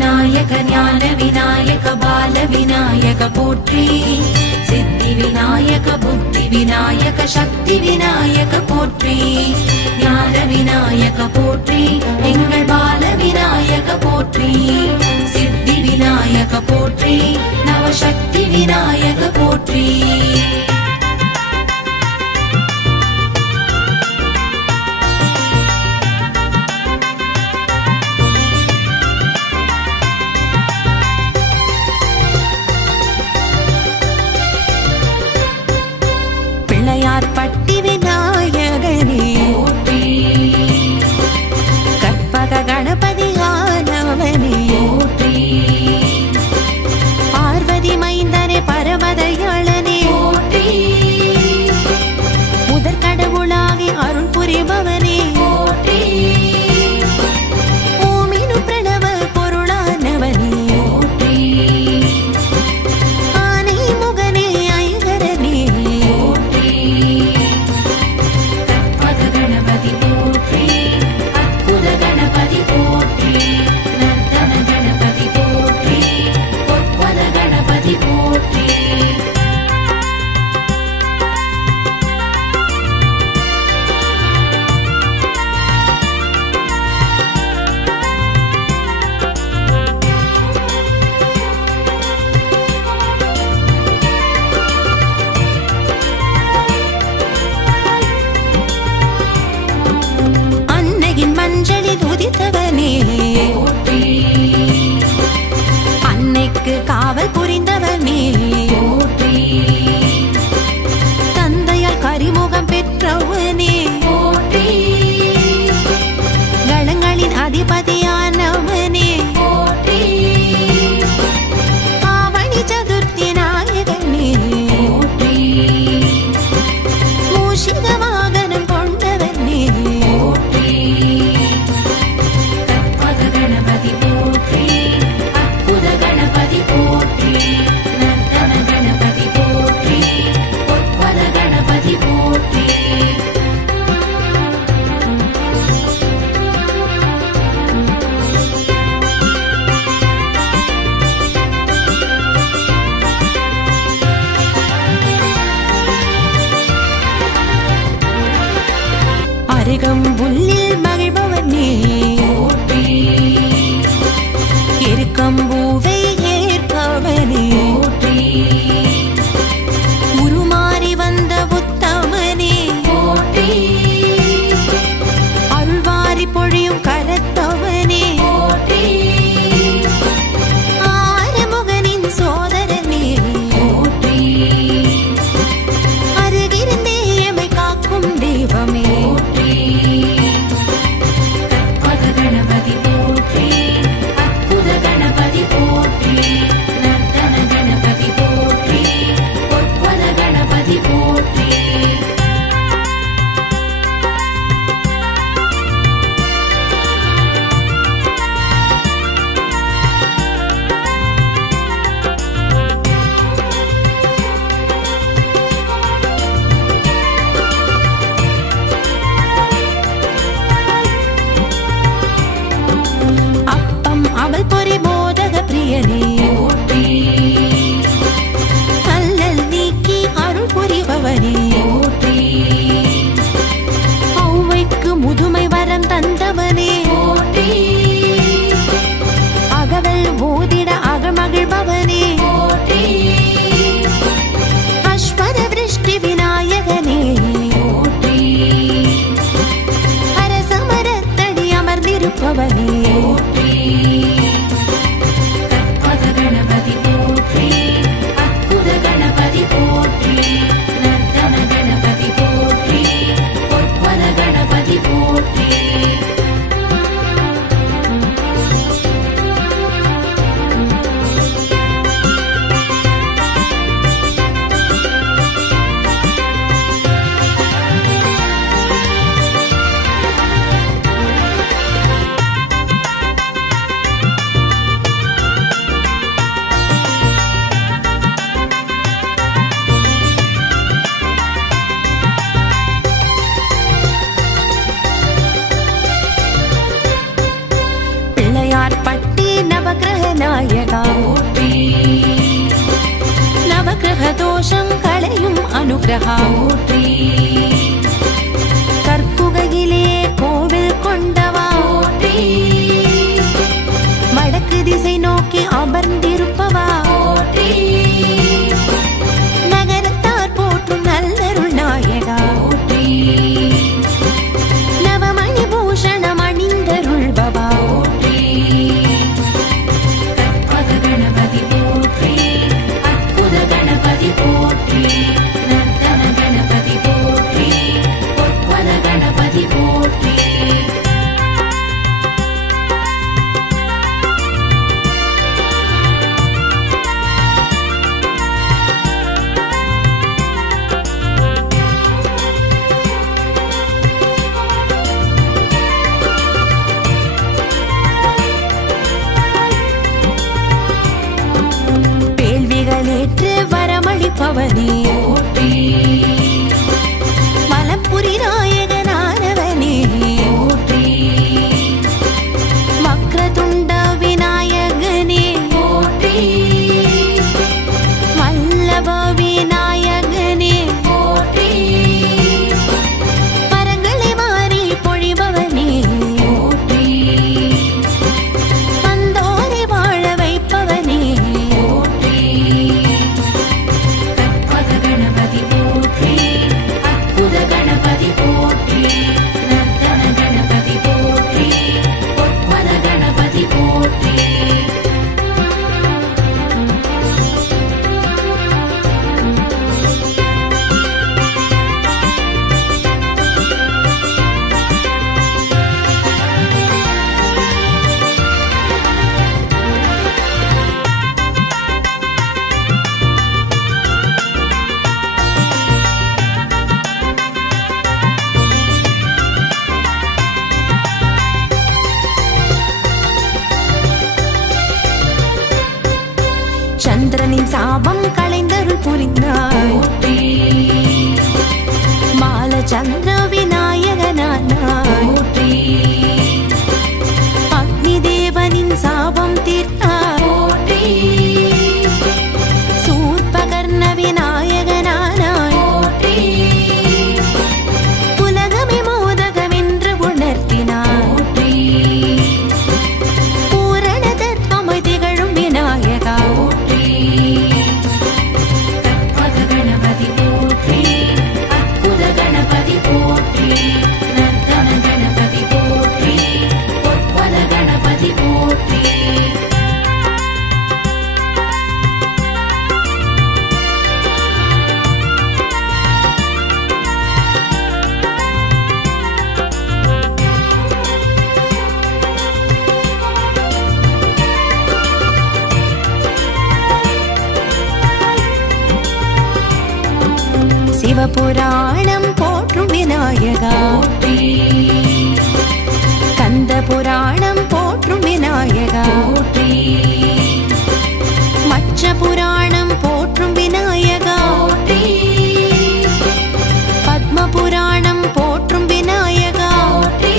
விநாயக ஞான விநாயக பால விநாயக போற்றி. சித்தி விநாயக புத்தி விநாயக சக்தி விநாயக போற்றி. ஞான விநாயக போற்றி, எங்கள் பால விநாயக போற்றி. சித்தி விநாயக போற்றி, நவசக்தி விநாயக போற்றி. பிள்ளையார்பட்டி விநாயகனே போற்றி. கற்பக கணபதியானவனே போற்றி. பார்வதி மைந்தனே பரமதயாளனே போற்றி. கிரகதோஷம் களையும் அனுகிரகா போற்றி கற்குகையிலே கோவில் கொண்டவா போற்றி வடக்கு திசை நோக்கி அமர்ந்திருப்பவா போற்றி நகரத்தார் போற்றும் நல்லருள் நாயகா போற்றி நவமணி பூஷணம் அணிந்தருள்பவா போற்றி கற்பக கணபதி போற்றி அற்புத கணபதி போற்றி நர்த்தன கணபதி போற்றி பொற்பத கணபதி போற்றி வேள்விகளேற்று வரமளிப்பவனே போற்றி மலப்புரி நாயகனானவனே போற்றி வக்ரதுண்ட விநாயகனே போற்றி வல்லப விநாயகனே போற்றி வரங்களை வாரி பொழிபவனே போற்றி வந்தோரை வாழ வைப்பவனே போற்றி கற்பக கணபதி போற்றி அற்புத கணபதி போற்றி நர்த்தன கணபதி போற்றி பொற்பத கணபதி போற்றி சந்திரனின் சாபம் களைந்தருள் புரிந்தாய் போற்றி மால சந்திர விநாயகனானாய் போற்றி அக்னி தேவனின் சாபம் தீர்த்தாய் போற்றி சூர்பகர்ண விநாயகனானாய் போற்றி உலகமே மோதகமென்று உணர்த்தினாய் போற்றி பூரண தத்துவமாய் திகழும் விநாயகா போற்றி கற்பக கணபதி போற்றி அற்புத கணபதி போற்றி நர்த்தன கணபதி போற்றி பொற்பத கணபதி போற்றி சிவபுராணம் போற்றும் விநாயகா போற்றி கந்த புராணம் போற்றும் விநாயகா போற்றி மச்ச புராணம் போற்றும் விநாயகா போற்றி பத்ம புராணம் போற்றும் விநாயகா போற்றி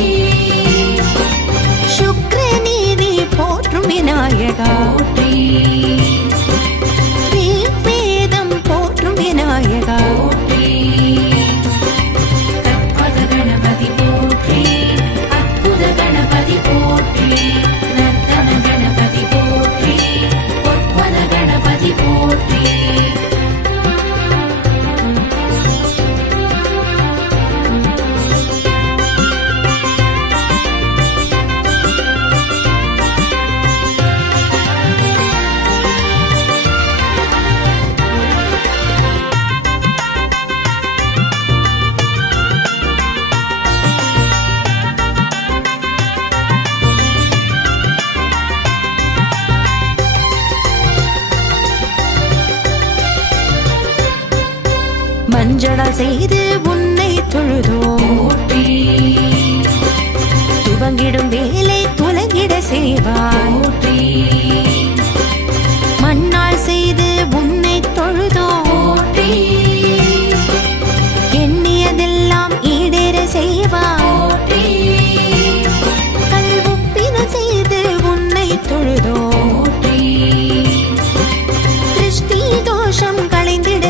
சுக்ரநீதி போற்றும் விநாயகா போற்றி ரிக்வேதம் போற்றும் விநாயகா போற்றி கற்பக கணபதி போற்றி அற்புத கணபதி போற்றி நர்த்தன கணபதி போற்றி பொற்பத கணபதி போற்றி மஞ்சளால் செய்து உன்னை தொழுதோம் போற்றி துவங்கிடும் வேலை துலங்கிட செய்வாய் போற்றி மண்ணால் செய்து உன்னை தொழுதோம் போற்றி எண்ணியதெல்லாம் ஈடேற செய்வாய் போற்றி கல்வுப்பின செய்து உன்னை தொழுதோம் போற்றி திருஷ்டி தோஷம் களைந்திட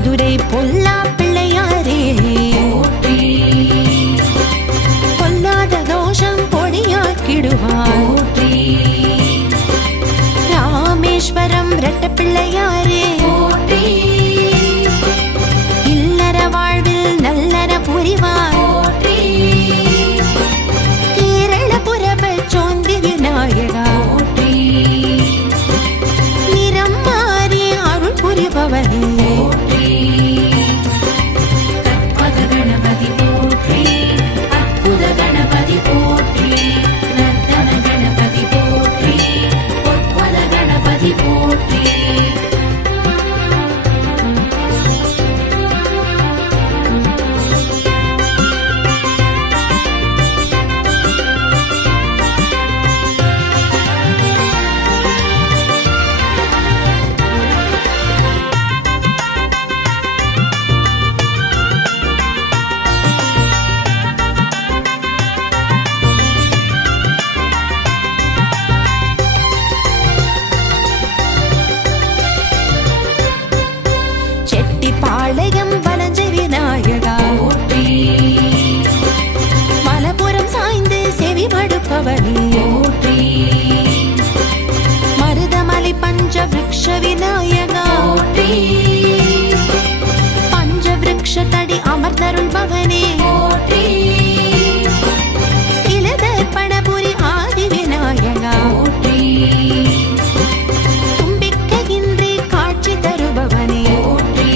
மதுரை பொல்லா பிள்ளையாரே போற்றி பொல்லாத தோஷம் பொடியாக்கிடுவார் போற்றி ராமேஸ்வரம் ரெட்ட பிள்ளையாரே போற்றி இல்லற வாழ்வில் நல்லற புரிவார் போற்றி கேரளபுரப சோந்தி விநாயகா போற்றி நிறம் மாறி அருள் புரிபவனே போற்றி கற்பக கணபதி போற்றி அற்புத கணபதி போற்றி நர்த்தன கணபதி போற்றி பொற்பத கணபதி போற்றி செட்டிப்பாளையம் வலஞ்ச விநாயகா போற்றி மலபுரம் சாய்ந்து செவி மடுப்பவனே போற்றி மருதமலை பஞ்ச விருக்ஷ விநாயகா போற்றி பஞ்ச விருக்ஷ தடி அமர்ந்தருள் பவனே போற்றி சிலதர்ப்பணபுரி ஆதி விநாயகா போற்றி தும்பிக்கையின்றி காட்சி தருபவனே போற்றி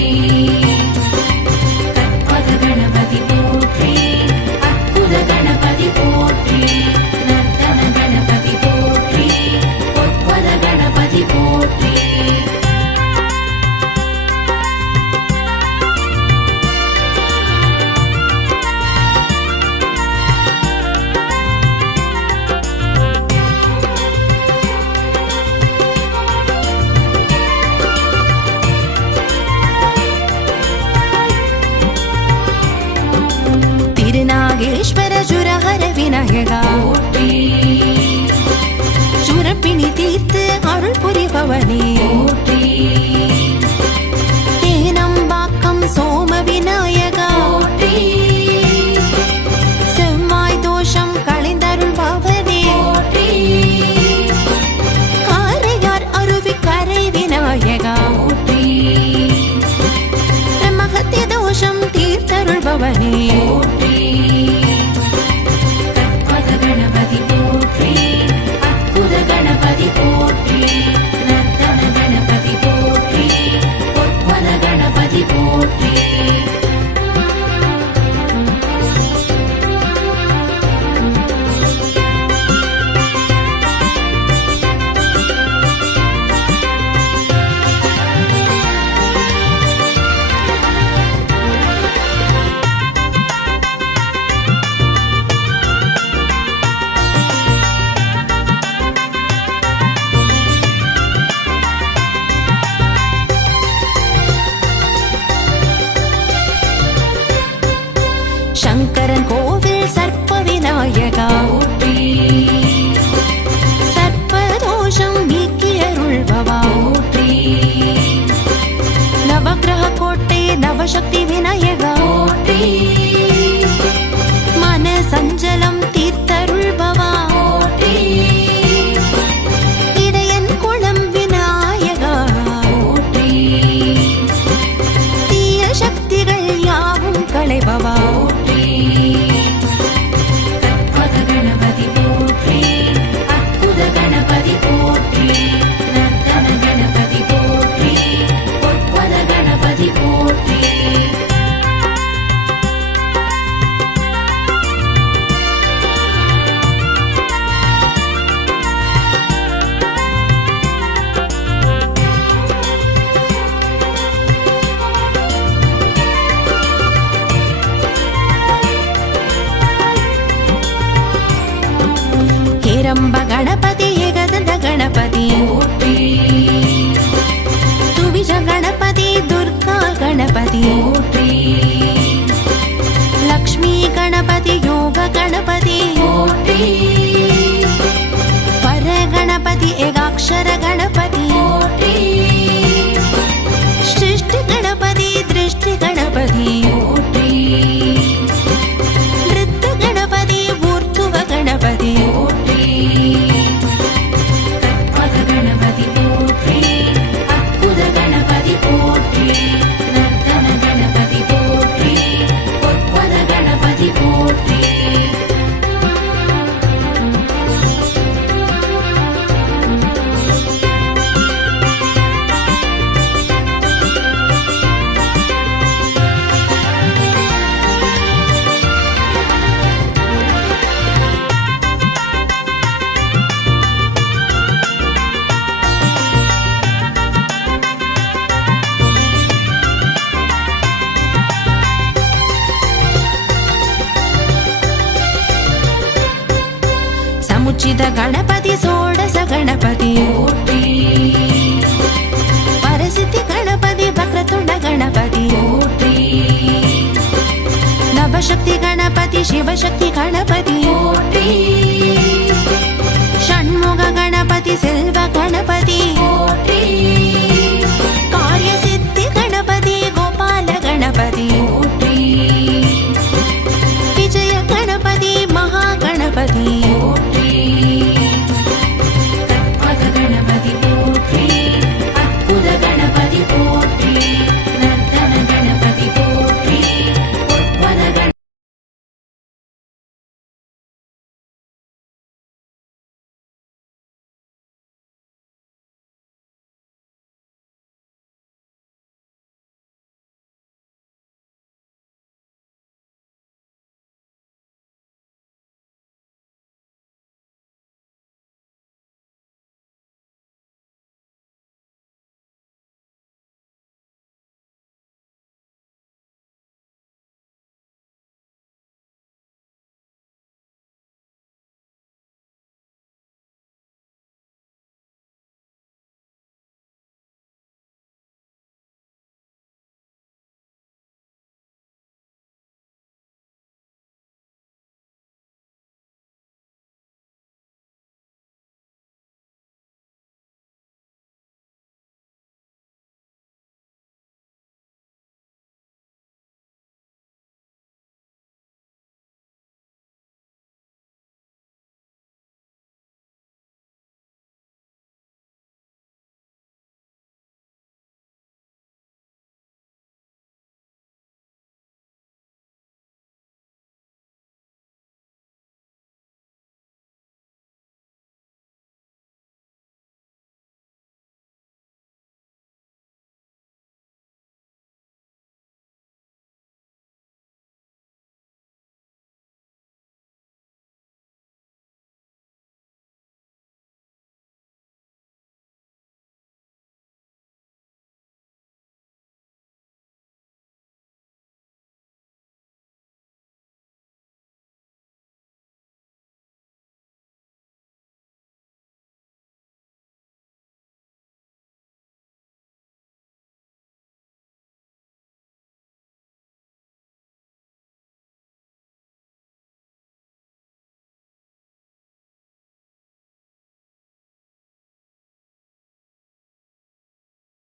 கற்பக கணபதி போற்றி அற்புத கணபதி போற்றி நர்த்தன கணபதி போற்றி பொற்பத கணபதி போற்றி திருநாகேஸ்வர சுரஹர விநாயகா போற்றி சுரப்பிணி தீர்த்து அருள் புரிபவனே போற்றி தேனம்பாக்கம் சோம விநாயகா போற்றி செவ்வாய் தோஷம் களைந்தருள் பவனே போற்றி காரையார் அருவி கரை விநாயகா போற்றி பிரம்மஹத்திய தோஷம் தீர்த்தருள் பவனே போற்றி கற்பக கணபதி போற்றி அற்புத கணபதி போற்றி நர்த்தன கணபதி போற்றி பொற்பத கணபதி போற்றி சங்கரன் கோவில் சர்ப்ப விநாயகா போற்றி சர்ப்பதோஷம் நீக்கியருள்பவா போற்றி நவக்கிரக கோட்டை நவசக்தி விநாயகா போற்றி மன சஞ்சலம் தீர்த்தருள்பவா போற்றி இடையன் குளம் விநாயகா போற்றி தீய சக்திகள் யாவும் களைபவா போற்றி கற்பக கணபதி போற்றி அற்புத கணபதி போற்றி நர்த்தன கணபதி போற்றி பொற்பத கணபதி போற்றி ಹೇರಂಬ ಗಣಪತಿ ಏಕದಂತ ಗಣಪತಿ போற்றி ತುವಿಜ ಗಣಪತಿ ದುರ್ಗಾ ಗಣಪತಿ போற்றி ಲಕ್ಷ್ಮೀ ಗಣಪತಿ ಯೋಗ ಗಣಪತಿ போற்றி ಪರ ಗಣಪತಿ ಏಕಾಕ್ಷರ ಗಣಪತಿ போற்றி ಸೃಷ್ಟಿ ಗಣಪತಿ அஷ்டாயுத கணபதி சோடச கணபதி போற்றி பரசித்தி கணபதி வக்ரதுண்ட கணபதி போற்றி நவசக்தி கணபதி சிவசக்தி கணபதி